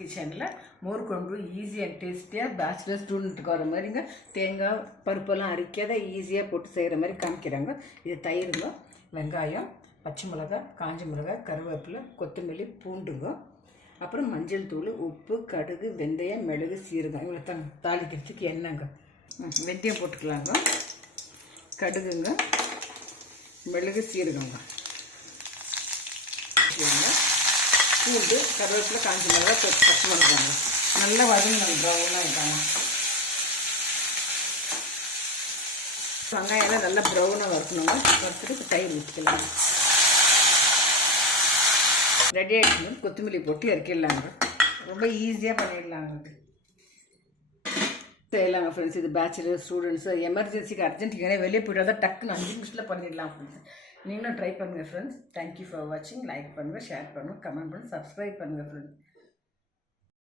கிச்சனில் மோர் குழம்பு easy and டேஸ்டியாக பேச்சுலர் ஸ்டூடெண்ட்டுக்கு வர மாதிரிங்க தேங்காய் பருப்பெல்லாம் அரைக்காத ஈஸியாக போட்டு செய்கிற மாதிரி காமிக்கிறாங்க. இது தயிருங்க, வெங்காயம், பச்சை மிளகாய், காஞ்ச மிளகாய், கருவேப்பிலை, கொத்தமல்லி, பூண்டுங்க, அப்புறம் மஞ்சள் தூள், உப்பு, கடுகு, வெந்தயம், மிளகு, சீரகம் இவ்வளோ தாளிக்கிறதுக்கு எண்ணெய்ங்க. வெந்தயம் போட்டுக்கலாங்க, கடுகுங்க, மிளகு, சீரகங்க, பூண்டு, கருவேப்பிலை, காஞ்ச மிளகாய், பச்சை மிளகாங்க நல்லா வதங்கணும், ப்ரௌனாக இருக்காங்க. வெங்காயம்லாம் நல்லா ப்ரௌனாக வறுக்கணுங்க. வறுத்துட்டு தயிர் ஊற்றிக்கலாம். ரெடி ஆகிடுச்சு. கொத்தமல்லி போட்டு இறக்கிடலாங்க. ரொம்ப ஈஸியாக பண்ணிடலாங்க. செய்யலாங்க ஃப்ரெண்ட்ஸ். இது பேச்சுலர் ஸ்டூடெண்ட்ஸு எமர்ஜென்சிக்கு அர்ஜென்ட்டுக்கான வெளியே போய்ட்டு தான் டக்குன்னு 5 நிமிஷத்தில் பண்ணிடலாம் ஃப்ரெண்ட்ஸ். நீங்களும் ட்ரை பண்ணுங்கள் ஃப்ரெண்ட்ஸ். தேங்க்யூ ஃபார் வாட்சிங். லைக் பண்ணுங்கள், ஷேர் பண்ணுங்கள், கமெண்ட் பண்ணுங்கள், சப்ஸ்கிரைப் பண்ணுங்கள் ஃப்ரெண்ட்ஸ்.